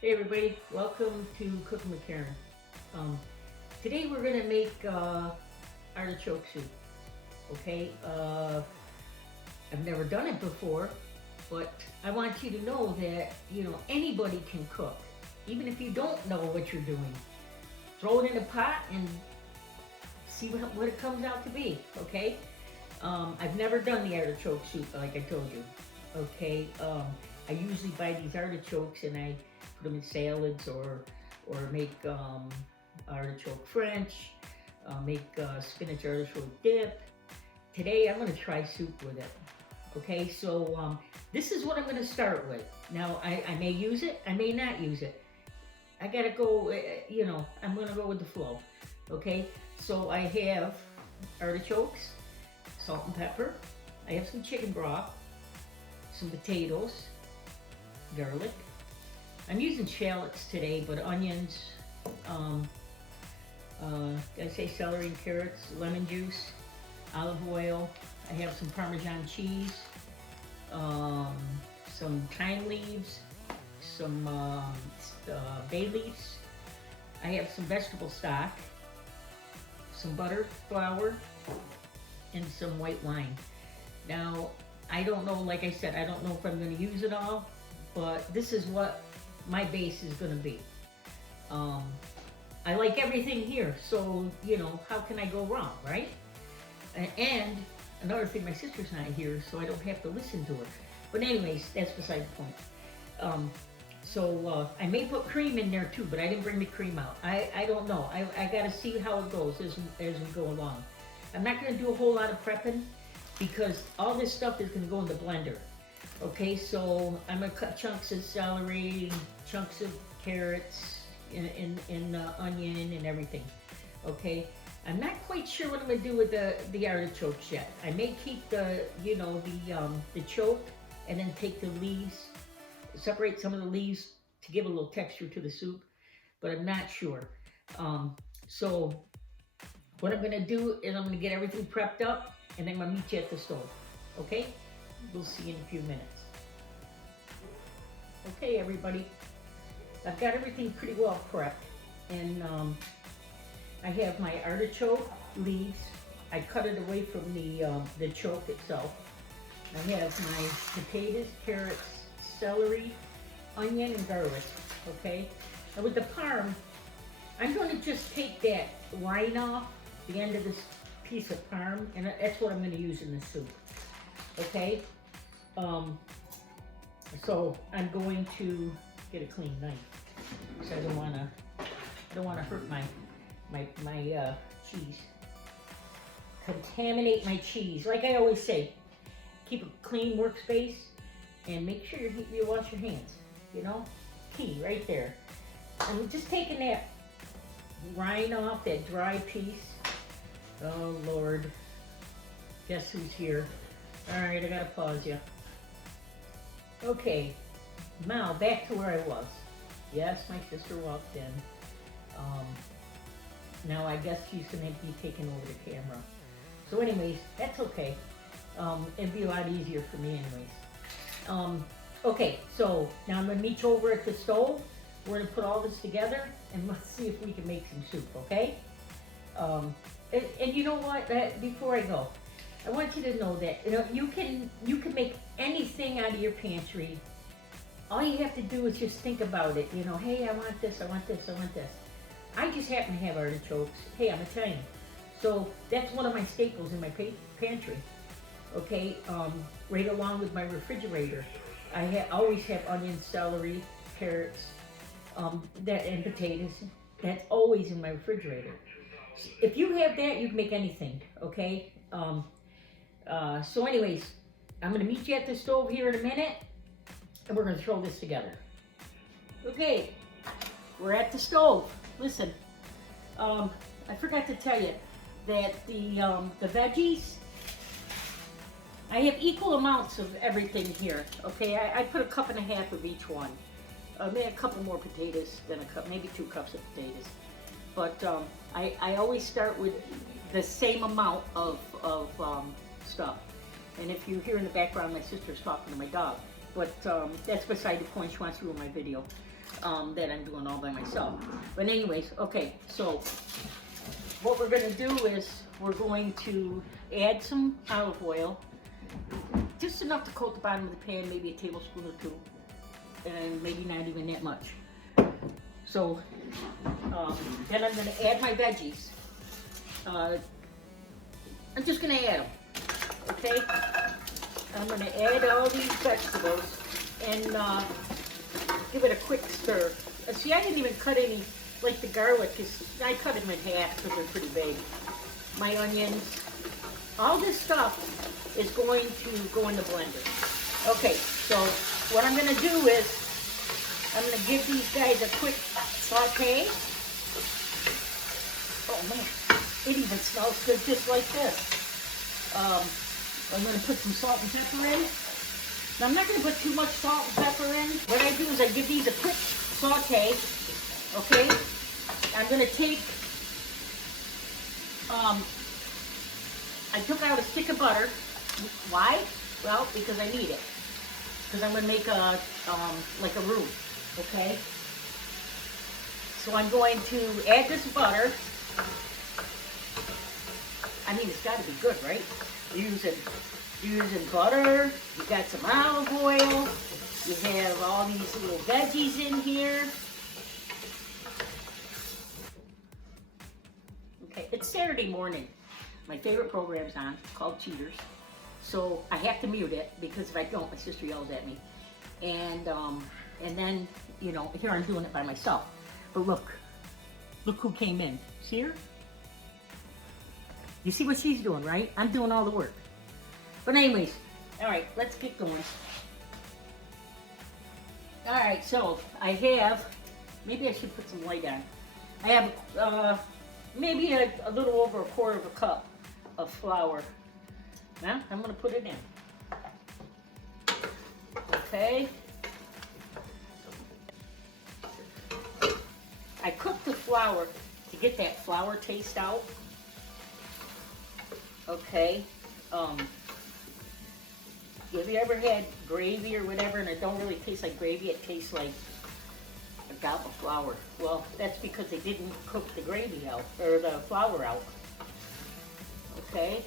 Hey everybody, welcome to Cooking with Karen. Today we're gonna make artichoke soup. Okay, I've never done it before, but I want you to know that anybody can cook, even if you don't know what you're doing. Throw it in a pot and see what it comes out to be. Okay, I've never done the artichoke soup like I told you. Okay, I usually buy these artichokes and I put them in salads or make artichoke French, make spinach artichoke dip. Today I'm going to try soup with it. Okay, so this is what I'm going to start with. Now I may use it, I may not use it. I gotta go, I'm going to go with the flow. Okay, so I have artichokes, salt and pepper. I have some chicken broth, some potatoes, garlic. I'm using shallots today, but onions, I say celery and carrots, lemon juice, olive oil. I have some Parmesan cheese, some thyme leaves, some bay leaves. I have some vegetable stock, some butter, flour, and some white wine. Now, I don't know, like I said, I don't know if I'm going to use it all, but this is what my base is going to be. I like everything here, so, how can I go wrong, right? And another thing, my sister's not here, so I don't have to listen to her. But anyways, that's beside the point. So I may put cream in there too, but I didn't bring the cream out. I don't know. I got to see how it goes as we go along. I'm not going to do a whole lot of prepping because all this stuff is going to go in the blender. Okay, so I'm going to cut chunks of celery, chunks of carrots, and onion and everything. Okay, I'm not quite sure what I'm going to do with the artichokes yet. I may keep the choke and then take the leaves, separate some of the leaves to give a little texture to the soup, but I'm not sure. So what I'm going to do is I'm going to get everything prepped up and then I'm going to meet you at the stove. Okay? We'll see you in a few minutes. Okay, everybody. I've got everything pretty well prepped. And I have my artichoke leaves. I cut it away from the choke itself. I have my potatoes, carrots, celery, onion, and garlic. Okay? And with the parm, I'm going to just take that rind off the end of this piece of parm, and that's what I'm going to use in the soup. Okay? So I'm going to get a clean knife because I don't want to hurt my cheese. Contaminate my cheese. Like I always say, keep a clean workspace and make sure you wash your hands. Key right there. I'm just taking that rind off, that dry piece. Oh Lord, guess who's here? All right, I gotta pause you. Okay, now back to where I was. Yes, my sister walked in. Now I guess she's gonna be taking over the camera. So anyways, that's okay. It'd be a lot easier for me anyways. Okay, so now I'm gonna meet you over at the stove. We're gonna put all this together and let's see if we can make some soup, okay? And you know what, before I go, I want you to know that you can make anything out of your pantry. All you have to do is just think about it. Hey, I want this, I want this, I want this. I just happen to have artichokes. Hey, I'm Italian, so that's one of my staples in my pantry. Okay, right along with my refrigerator, I always have onions, celery, carrots, and potatoes. That's always in my refrigerator. If you have that, you can make anything. Okay. So anyways, I'm going to meet you at the stove here in a minute, and we're going to throw this together. Okay, we're at the stove. Listen, I forgot to tell you that the veggies, I have equal amounts of everything here. Okay, I put a cup and a half of each one. Maybe a couple more potatoes than a cup, maybe 2 cups of potatoes. But I always start with the same amount of stuff. And if you hear in the background, my sister's talking to my dog. but that's beside the point. She wants to ruin my video that I'm doing all by myself. But anyways, okay, so what we're gonna do is we're going to add some olive oil, just enough to coat the bottom of the pan, maybe a tablespoon or two, and maybe not even that much. So then I'm gonna add my veggies. I'm just gonna add them, okay? I'm gonna add all these vegetables and give it a quick stir. See, I didn't even cut any, like the garlic, I cut them in half because they're pretty big. My onions, all this stuff is going to go in the blender. Okay, so what I'm gonna do is, I'm gonna give these guys a quick saute. Oh man, it even smells good just like this. I'm going to put some salt and pepper in. Now I'm not going to put too much salt and pepper in. What I do is I give these a quick saute, okay? I'm going to take, I took out a stick of butter. Why? Well, because I need it. Because I'm going to make a, like a roux, okay? So I'm going to add this butter. I mean, it's got to be good, right? You're using butter, you got some olive oil, you have all these little veggies in here. Okay, it's Saturday morning. My favorite program's on, called Cheaters. So I have to mute it, because if I don't, my sister yells at me. And then, you know, here I'm doing it by myself. But look who came in. See her? You see what she's doing, right? I'm doing all the work. But anyways, all right, let's get going. All right, so I have, maybe I should put some light on. I have maybe a little over 1/4 cup of flour. Now, I'm gonna put it in. Okay. I cooked the flour to get that flour taste out. Okay, have you ever had gravy or whatever and it don't really taste like gravy, it tastes like a gobble of flour? Well, that's because they didn't cook the gravy out, or the flour out. Okay,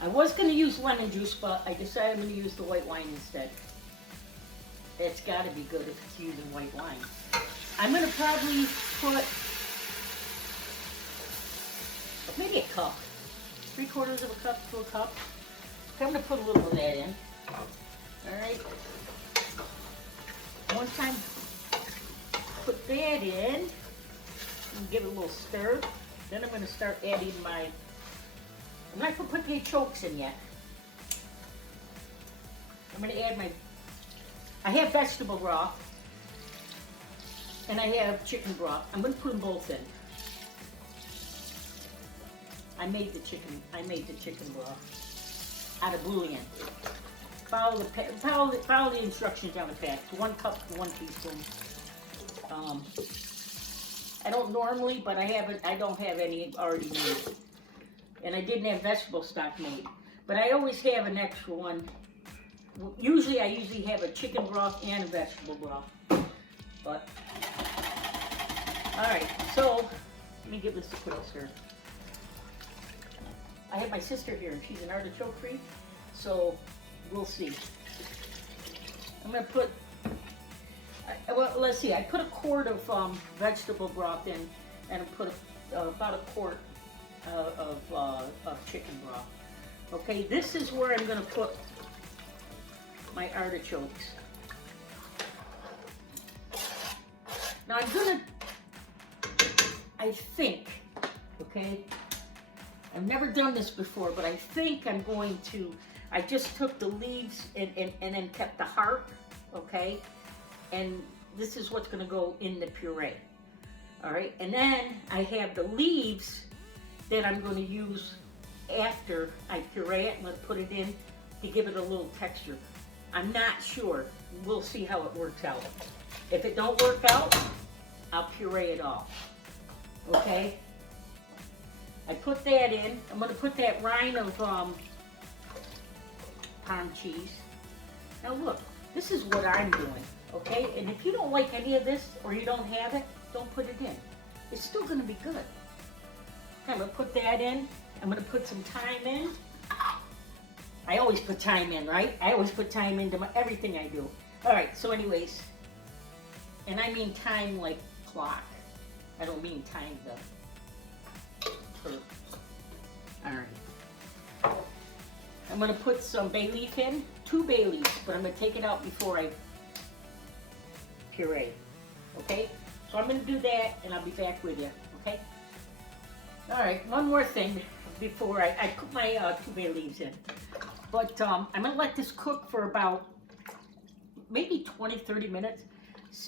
I was going to use lemon juice, but I decided I'm going to use the white wine instead. It's got to be good if it's using white wine. I'm going to probably put maybe a cup. 3/4 of a cup to a cup. I'm going to put a little of that in. Alright. Once I put that in, and give it a little stir, then I'm going to start adding my, I'm not going to put the Artichokes in yet. I'm going to add my, I have vegetable broth, and I have chicken broth. I'm going to put them both in. I made the chicken broth out of bouillon. Follow the instructions on the pack. 1 cup to 1 teaspoon. I don't normally, but I don't have any already made. And I didn't have vegetable stock made. But I always have an extra one. I usually have a chicken broth and a vegetable broth. But alright, so let me give this a quick stir. I have my sister here, and she's an artichoke freak, so we'll see. I'm going to put, well, let's see, I put 1/4 of vegetable broth in, and I put about 1/4 of chicken broth. Okay, this is where I'm going to put my artichokes. Now I'm going to, I think, okay, I've never done this before, but I think I'm going to, I just took the leaves and then kept the heart, okay? And this is what's gonna go in the puree, all right? And then I have the leaves that I'm gonna use after I puree it. I'm gonna put it in to give it a little texture. I'm not sure. We'll see how it works out. If it don't work out, I'll puree it all, okay? I put that in. I'm going to put that rind of Parm cheese. Now look, This is what I'm doing, okay? And if you don't like any of this or you don't have it, don't put it in. It's still gonna be good. I'm gonna put that in. I'm gonna put some thyme in. I always put thyme in, right? I always put thyme into everything I do. All right, so anyways, and I mean thyme like clock. I don't mean thyme the herb. All right. I'm gonna put some bay leaf in, 2 bay leaves, but I'm gonna take it out before I puree, okay? So I'm gonna do that and I'll be back with you, okay? All right, one more thing before I put my 2 bay leaves in. But I'm gonna let this cook for about maybe 20-30 minutes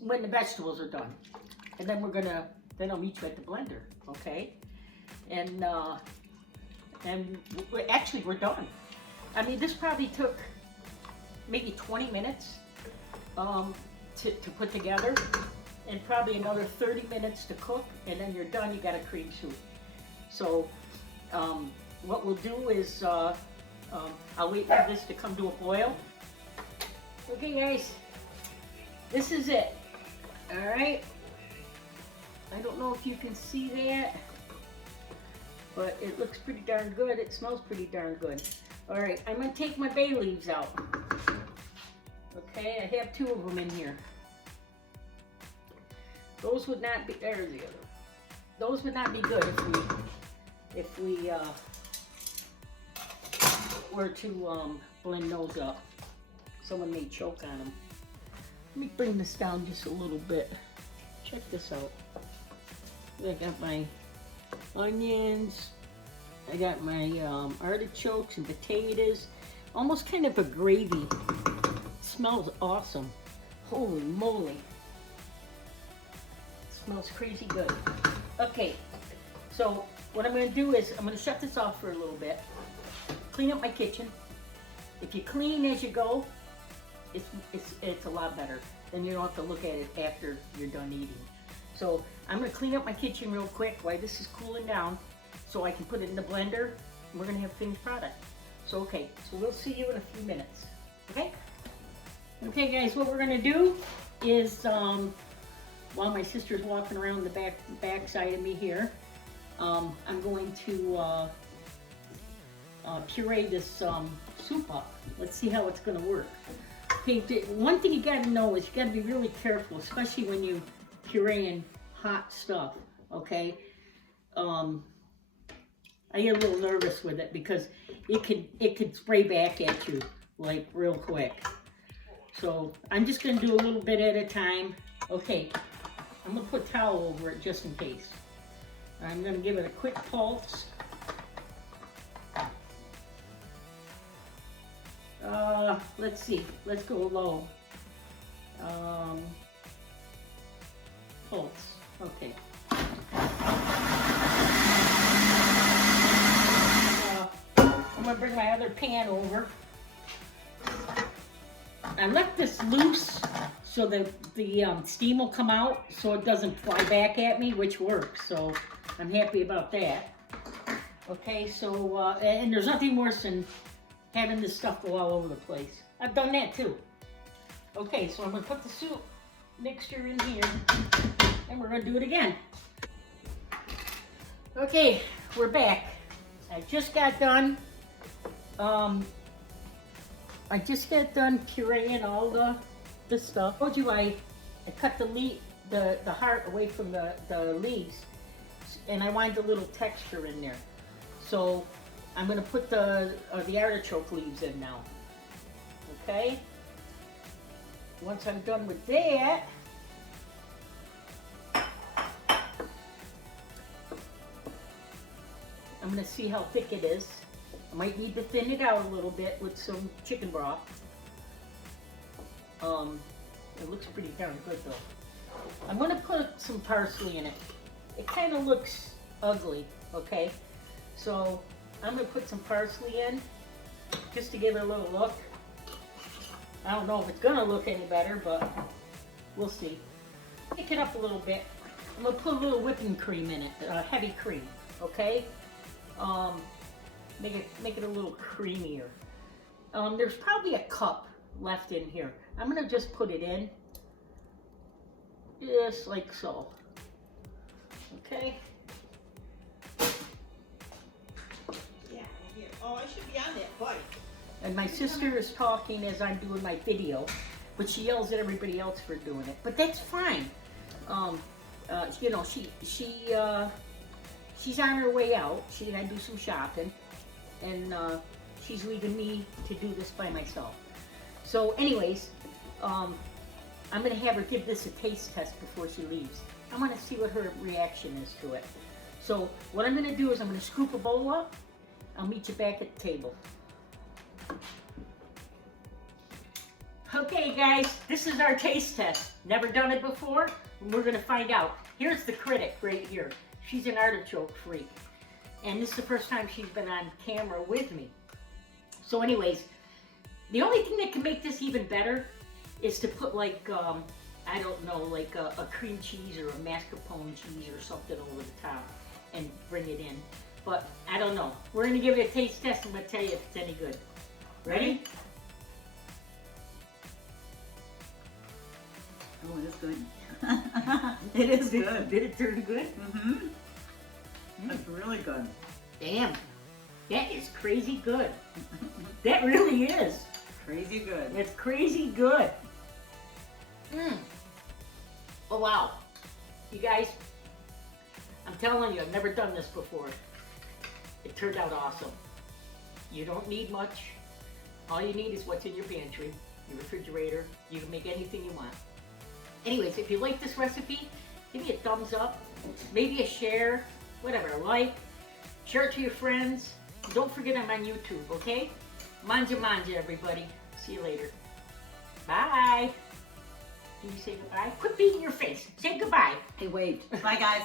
when the vegetables are done. And then then I'll meet you at the blender, okay? And actually we're done. I mean, this probably took maybe 20 minutes to put together, and probably another 30 minutes to cook, and then you're done, you got a cream soup. So what we'll do is I'll wait for this to come to a boil. Okay guys, this is it. All right, I don't know if you can see that, but it looks pretty darn good. It smells pretty darn good. All right, I'm gonna take my bay leaves out. Okay, I have 2 of them in here. Those would not be, there's the other. Those would not be good if we were to blend those up. Someone may choke on them. Let me bring this down just a little bit. Check this out. I got my onions. I got my artichokes and potatoes. Almost kind of a gravy. Smells awesome. Holy moly. Smells crazy good. Okay, so what I'm going to do is I'm going to shut this off for a little bit. Clean up my kitchen. If you clean as you go, it's a lot better. Then you don't have to look at it after you're done eating. So I'm going to clean up my kitchen real quick while this is cooling down, so I can put it in the blender, and we're going to have finished product. So okay, so we'll see you in a few minutes. Okay? Okay guys, what we're going to do is, while my sister's walking around the back side of me here, I'm going to puree this soup up. Let's see how it's going to work. Okay, one thing you got to know is you got to be really careful, especially when you pureeing hot stuff. Okay, I get a little nervous with it because it could spray back at you like real quick. So I'm just going to do a little bit at a time. Okay, I'm going to put a towel over it just in case. I'm going to give it a quick pulse. Let's see. Let's go low. Pulse. Okay. I'm going to bring my other pan over. I left this loose so that the steam will come out so it doesn't fly back at me, which works. So I'm happy about that. Okay, so, and there's nothing worse than having this stuff go all over the place. I've done that too. Okay, so I'm going to put the soup mixture in here, and we're going to do it again. Okay, we're back. I just got done. I just got done pureeing all the stuff. I told you I cut the heart away from the leaves, and I wanted a little texture in there. So I'm going to put the artichoke leaves in now. Okay? Once I'm done with that, I'm going to see how thick it is. I might need to thin it out a little bit with some chicken broth. It looks pretty darn good though. I'm going to put some parsley in it. It kind of looks ugly, okay? So I'm going to put some parsley in just to give it a little look. I don't know if it's going to look any better, but we'll see. Pick it up a little bit. I'm going to put a little whipping cream in it, heavy cream, okay? Make it a little creamier. There's probably a cup left in here. I'm gonna just put it in, just like so. Okay. Yeah, here. Oh, I should be on that bike. And my sister is talking as I'm doing my video, but she yells at everybody else for doing it. But that's fine. You know, she's on her way out. She had to do some shopping, and she's leaving me to do this by myself. So, anyways, I'm gonna have her give this a taste test before she leaves. I want to see what her reaction is to it. So, what I'm gonna do is I'm gonna scoop a bowl up. I'll meet you back at the table. Okay guys, this is our taste test. Never done it before, and we're gonna find out. Here's the critic right here. She's an artichoke freak. And this is the first time she's been on camera with me. So anyways, the only thing that can make this even better is to put like, I don't know, like a cream cheese or a mascarpone cheese or something over the top and bring it in. But I don't know. We're gonna give it a taste test and I'm gonna tell you if it's any good. Ready? Oh, it is good. It is good. Did it turn good? Mm-hmm. That's really good. Damn. That is crazy good. That really is. Crazy good. It's crazy good. Oh wow. You guys, I'm telling you, I've never done this before. It turned out awesome. You don't need much. All you need is what's in your pantry, your refrigerator. You can make anything you want. Anyways, if you like this recipe, give me a thumbs up, maybe a share, whatever, a like. Share it to your friends. Don't forget I'm on YouTube, okay? Manja, everybody. See you later. Bye. Can you say goodbye? Quit beating your face. Say goodbye. Hey, wait. Bye, guys.